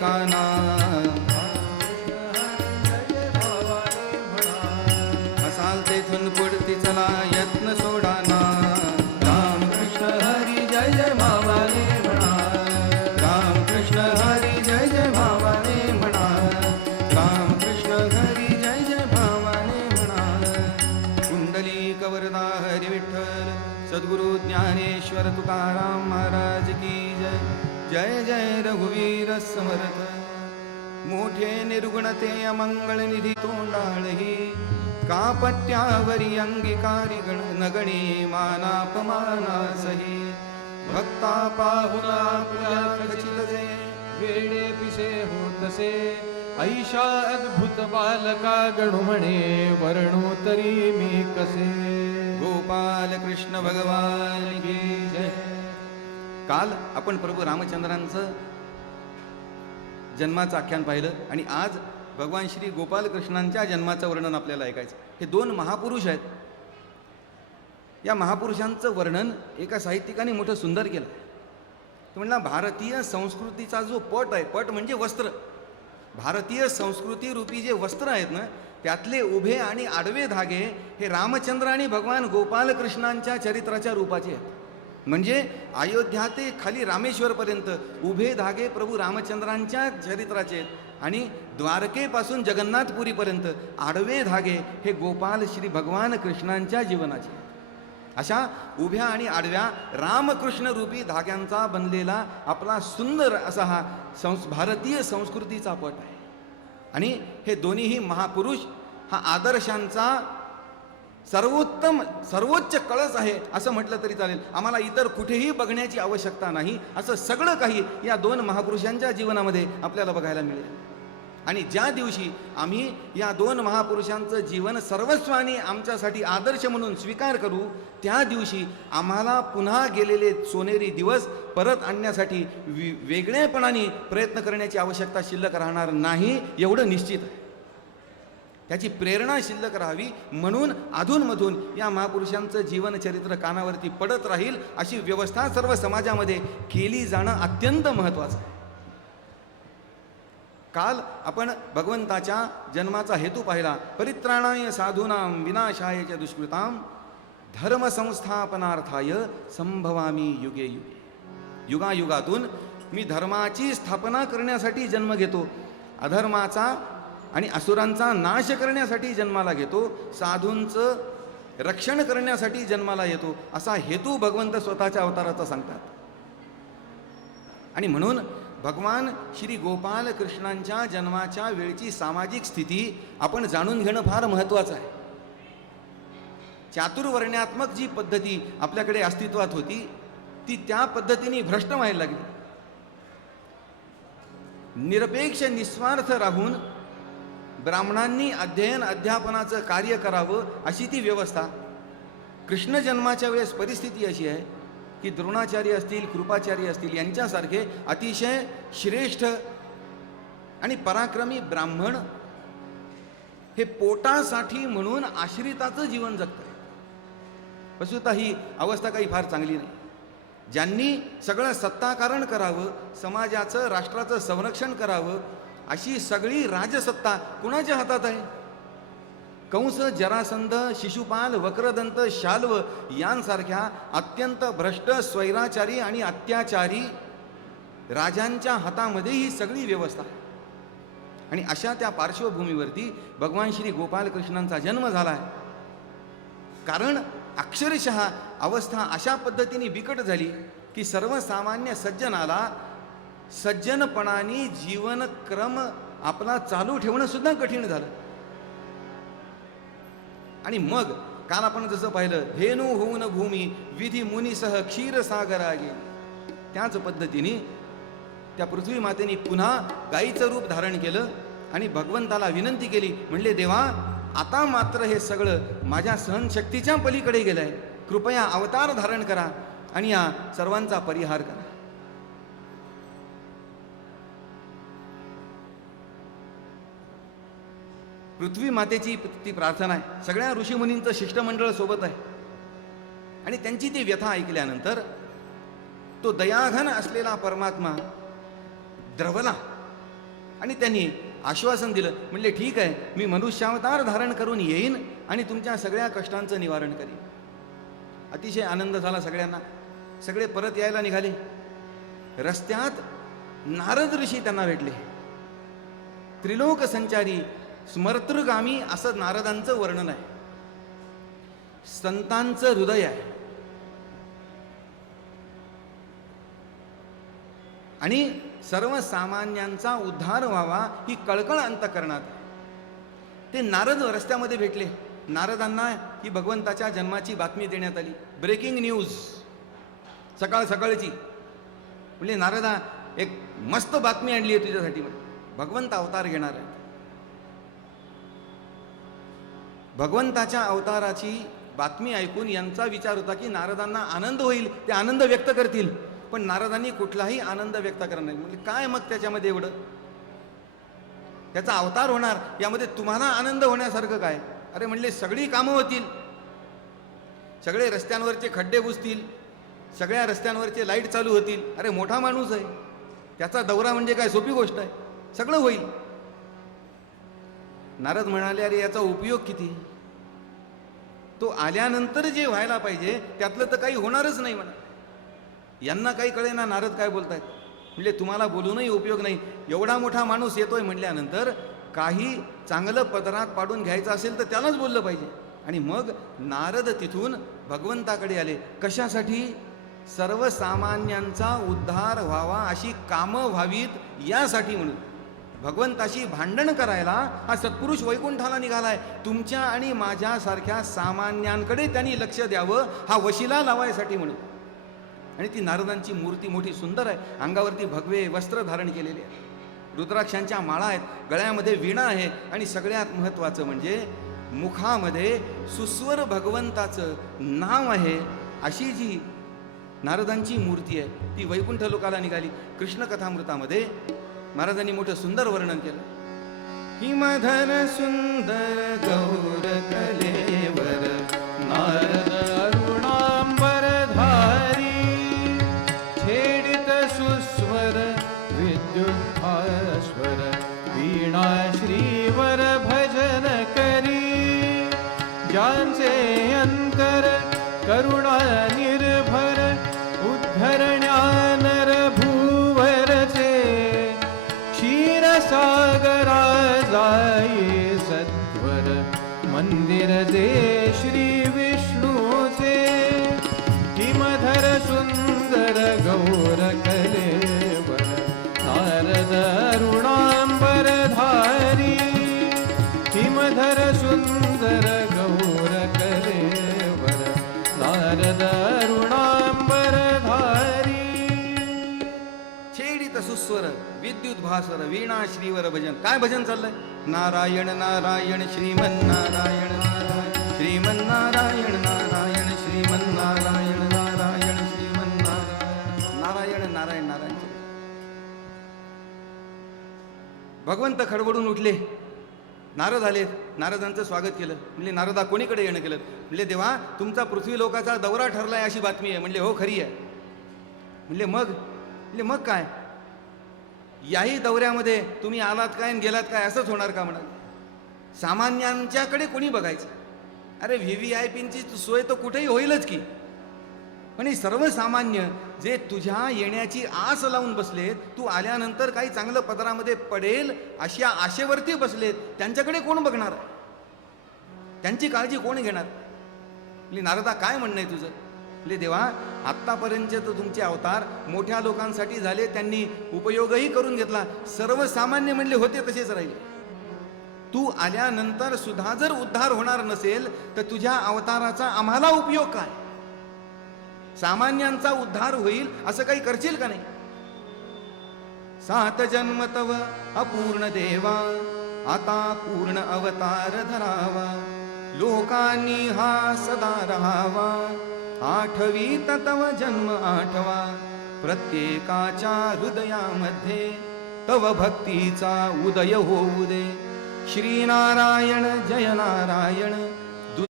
काना असाल तेथून पुढती चला यत्न सोडाना राम कृष्ण हरी जय जय भावाने म्हणा राम कृष्ण हरी जय जय भावाने म्हणा राम कृष्ण हरी जय जय भावाने म्हणा कुंडलिक वरदा हरी विठ्ठल सद्गुरु ज्ञानेश्वर तुकाराम महाराज की जय जय जय रघुवीर समर्थ मोठे निर्गुणते अमंगळ निधी तोंडाळही कापट्यावरी अंगिकारी गण नगणी मानापमानासही भक्ता पाहुना पुया खचितसे वेडे पिसे होतसे ऐशा अद्भुत बालका गणू म्हणे वर्णू तरी मी कसे. गोपाल कृष्ण भगवान की जय. काल आपण प्रभू रामचंद्रांचं जन्माचं आख्यान पाहिलं आणि आज भगवान श्री गोपाल कृष्णांच्या जन्माचं वर्णन आपल्याला ऐकायचं. हे दोन महापुरुष आहेत. या महापुरुषांचं वर्णन एका साहित्यिकाने मोठं सुंदर केलं. तो म्हणला भारतीय संस्कृतीचा जो पट आहे, पट म्हणजे वस्त्र, भारतीय संस्कृती रूपी जे वस्त्र आहेत ना त्यातले उभे आणि आडवे धागे हे रामचंद्र आणि भगवान गोपाल कृष्णांच्या चरित्राच्या रूपाचे आहेत. म्हणजे अयोध्या ते खाली रामेश्वरपर्यंत उभे धागे प्रभू रामचंद्रांच्या चरित्राचे आहेत आणि द्वारकेपासून जगन्नाथपुरीपर्यंत आडवे धागे हे गोपाल श्री भगवान कृष्णांच्या जीवनाचे आहेत. अशा उभ्या आणि आडव्या रामकृष्ण रूपी धाग्यांचा बनलेला आपला सुंदर असा हा भारतीय संस्कृतीचा पट आहे. आणि हे दोन्हीही महापुरुष हा आदर्शांचा सर्वोच्च कळस आहे असं म्हटलं तरी चालेल. आम्हाला इतर कुठेही बघण्याची आवश्यकता नाही, असं सगळं काही या दोन महापुरुषांच्या जीवनामध्ये आपल्याला बघायला मिळेल. आणि ज्या दिवशी आम्ही या दोन महापुरुषांचं जीवन सर्वस्वानी आमच्यासाठी आदर्श म्हणून स्वीकार करू त्या दिवशी आम्हाला पुन्हा गेलेले सोनेरी दिवस परत आणण्यासाठी वेगळेपणाने प्रयत्न करण्याची आवश्यकता शिल्लक राहणार नाही एवढं निश्चित आहे. त्याची प्रेरणा शिल्लक राहावी म्हणून अधूनमधून या महापुरुषांचं जीवनचरित्र कानावरती पडत राहील अशी व्यवस्था सर्व समाजामध्ये केली जाणं अत्यंत महत्त्वाचं आहे. काल आपण भगवंताच्या जन्माचा हेतू पाहिला. परित्राणाय साधूनां विनाशाय च दुष्कृतां धर्मसंस्थापनार्थाय संभवामी युगे युगे. युगायुगातून मी धर्माची स्थापना करण्यासाठी जन्म घेतो, अधर्माचा आणि असुरांचा नाश करण्यासाठी जन्माला घेतो, साधूंचं रक्षण करण्यासाठी जन्माला येतो असा हेतू भगवंत स्वतःच्या अवताराचा सांगतात. आणि म्हणून भगवान श्री गोपाल कृष्णांच्या जन्माच्या वेळची सामाजिक स्थिती आपण जाणून घेणं फार महत्त्वाचं आहे. चातुर्वर्ण्यात्मक जी पद्धती आपल्याकडे अस्तित्वात होती ती त्या पद्धतीने भ्रष्ट व्हायला लागली. निरपेक्ष निस्वार्थ राहून ब्राह्मणांनी अध्ययन अध्यापनाचं कार्य करावं अशी ती व्यवस्था. कृष्ण जन्माच्या वेळेस परिस्थिती अशी आहे की द्रोणाचार्य असतील, कृपाचार्य असतील यांच्यासारखे अतिशय श्रेष्ठ आणि पराक्रमी ब्राह्मण हे पोटासाठी म्हणून आश्रिताचं जीवन जगत आहे. वस्तुतः ही अवस्था काही फार चांगली नाही. ज्यांनी सगळं सत्ताकारण करावं, समाजाचं राष्ट्राचं संरक्षण करावं अशी सगळी राजसत्ता कुणाच्या हातात आहे? कंस, जरासंध, शिशुपाल, वक्रदंत, शाल्व यांसारख्या अत्यंत भ्रष्ट, स्वैराचारी आणि अत्याचारी राजांच्या हातामध्ये ही सगळी व्यवस्था आहे. आणि अशा त्या पार्श्वभूमीवरती भगवान श्री गोपाल कृष्णांचा जन्म झाला आहे. कारण अक्षरशः अवस्था अशा पद्धतीने बिकट झाली की सर्वसामान्य सज्जनाला सज्जनपणाने जीवनक्रम आपला चालू ठेवणं सुद्धा कठीण झालं. आणि मग काल आपण जसं पाहिलं धेनू होऊन भूमी विधी मुनीसह क्षीरसागरा गेली, त्याच पद्धतीने त्या पृथ्वी मातेने पुन्हा गाईचं रूप धारण केलं आणि भगवंताला विनंती केली. म्हणले देवा, आता मात्र हे सगळं माझ्या सहनशक्तीच्या पलीकडे गेलंय, कृपया अवतार धारण करा आणि या सर्वांचा परिहार करा. पृथ्वी मातेची ती प्रार्थना आहे. सगळ्या ऋषीमुनींचं शिष्टमंडळ सोबत आहे आणि त्यांची ती व्यथा ऐकल्यानंतर तो दयाघन असलेला परमात्मा द्रवला आणि त्यांनी आश्वासन दिलं. म्हणले ठीक आहे, मी मनुष्यावतार धारण करून येईन आणि तुमच्या सगळ्या कष्टांचं निवारण करीन. अतिशय आनंद झाला सगळ्यांना. सगळे परत यायला निघाले. रस्त्यात नारद ऋषी त्यांना भेटले. त्रिलोक संचारी स्मर्तृगामी असं नारदांचं वर्णन आहे. संतांचं हृदय आहे आणि सर्वसामान्यांचा उद्धार व्हावा ही कळकळ अंतःकरणात. ते नारद रस्त्यामध्ये भेटले. नारदांना ही भगवंताच्या जन्माची बातमी देण्यात आली. ब्रेकिंग न्यूज सकाळ सकाळची. म्हणजे नारदा, एक मस्त बातमी आणली आहे तुझ्यासाठी. भगवंत अवतार घेणार आहे. भगवंताच्या अवताराची बातमी ऐकून यांचा विचार होता की नारदांना आनंद होईल, ते आनंद व्यक्त करतील. पण नारदांनी कुठलाही आनंद व्यक्त करणार नाही. म्हणजे काय मग त्याच्यामध्ये एवढं? त्याचा अवतार होणार, यामध्ये तुम्हाला आनंद होण्यासारखं काय? अरे म्हणले सगळी कामं होतील, सगळे रस्त्यांवरचे खड्डे बुजतील, सगळ्या रस्त्यांवरचे लाईट चालू होतील. अरे मोठा माणूस आहे, त्याचा दौरा म्हणजे काय सोपी गोष्ट आहे, सगळं होईल. नारद म्हणाले अरे याचा उपयोग किती? तो आल्यानंतर जे व्हायला पाहिजे त्यातलं तर काही होणारच नाही म्हणा. यांना काही कळेना नारद काय बोलतायत. म्हणजे तुम्हाला बोलूनही उपयोग नाही. एवढा मोठा माणूस येतोय म्हटल्यानंतर काही चांगलं पदरात पाडून घ्यायचं असेल तर त्यालाच बोललं पाहिजे. आणि मग नारद तिथून भगवंताकडे आले. कशासाठी? सर्वसामान्यांचा उद्धार व्हावा, अशी कामं व्हावीत यासाठी. म्हणून भगवंताशी भांडण करायला हा सत्पुरुष वैकुंठाला निघालाय. तुमच्या आणि माझ्यासारख्या सामान्यांकडे त्यांनी लक्ष द्यावं हा वशिला लावायसाठी म्हणून. आणि ती नारदांची मूर्ती मोठी सुंदर आहे. अंगावरती भगवे वस्त्र धारण केलेले आहे, रुद्राक्षांच्या माळा आहेत, गळ्यामध्ये वीणा आहे आणि सगळ्यात महत्त्वाचं म्हणजे मुखामध्ये सुस्वर भगवंताचं नाव आहे. अशी जी नारदांची मूर्ती आहे ती वैकुंठ लोकाला निघाली. कृष्ण कथामृतामध्ये महाराजांनी मोठं सुंदर वर्णन केलं. हिमधर सुंदर गौर कलेवर नारद अरुणांबर धारी, छेडित सुस्वर विद्युद्भास्वर, वीणा श्रीवर भजन करी, ज्यांचे अंतर करुणा निर्भर, उद्धरण्यानर भूवरचे, क्षीरसागरा जाई सत्वर, मंदिर जे श्री विष्णूचे, हिमधर सुंदर गौर कलेवर नारद अरुणांबर धारी, हिमधर सुंदर गौर कलेवर नारद अरुणांबर धारी. छेडित सुस्वर विद्युत भास्वर वीणा श्रीवर भजन. काय भजन चाललंय? नारायण नारायण श्रीमन्नारायण नारायण श्रीमन्नारायण नारायण श्रीमन्नारायण नारायण श्रीमन्नारायण नारायण नारायण नारायण. भगवंत खडबडून उठले. नारद आले, नारदांचं स्वागत केलं. म्हणले नारदा कोणीकडे येणं केलं? म्हणले देवा तुमचा पृथ्वी लोकाचा दौरा ठरलाय अशी बातमी आहे. म्हणले हो खरी आहे. म्हणले मग काय? याही दौऱ्यामध्ये तुम्ही आलात काय आणि गेलात काय असंच होणार का? म्हणाल सामान्यांच्याकडे कोणी बघायचं? अरे VVIPंची सोय तर कुठेही होईलच की, पण सर्वसामान्य जे तुझ्या येण्याची आस लावून बसलेत, तू आल्यानंतर काही चांगलं पदरामध्ये पडेल अशा आशेवरती बसलेत, त्यांच्याकडे कोण बघणार? त्यांची काळजी कोण घेणार? म्हणजे नारदा काय म्हणणं आहे तुझं? म्हणजे देवा आत्तापर्यंत तर तुमचे अवतार मोठ्या लोकांसाठी झाले, त्यांनी उपयोगही करून घेतला, सर्वसामान्य म्हणले होते तसेच राहिले. तू आल्यानंतर सुद्धा जर उद्धार होणार नसेल तर तुझ्या अवताराचा आम्हाला उपयोग काय? सामान्यांचा उद्धार होईल असं काही करशील का नाही? 7 जन्म तव अपूर्ण देवा, आता पूर्ण अवतार धरावा, लोकांनी हा सदा राहावा, आठवीत तव जन्म आठवा, प्रत्येकाच्या हृदयामध्ये तव भक्तीचा उदय होऊ दे. श्रीनारायण जय नारायण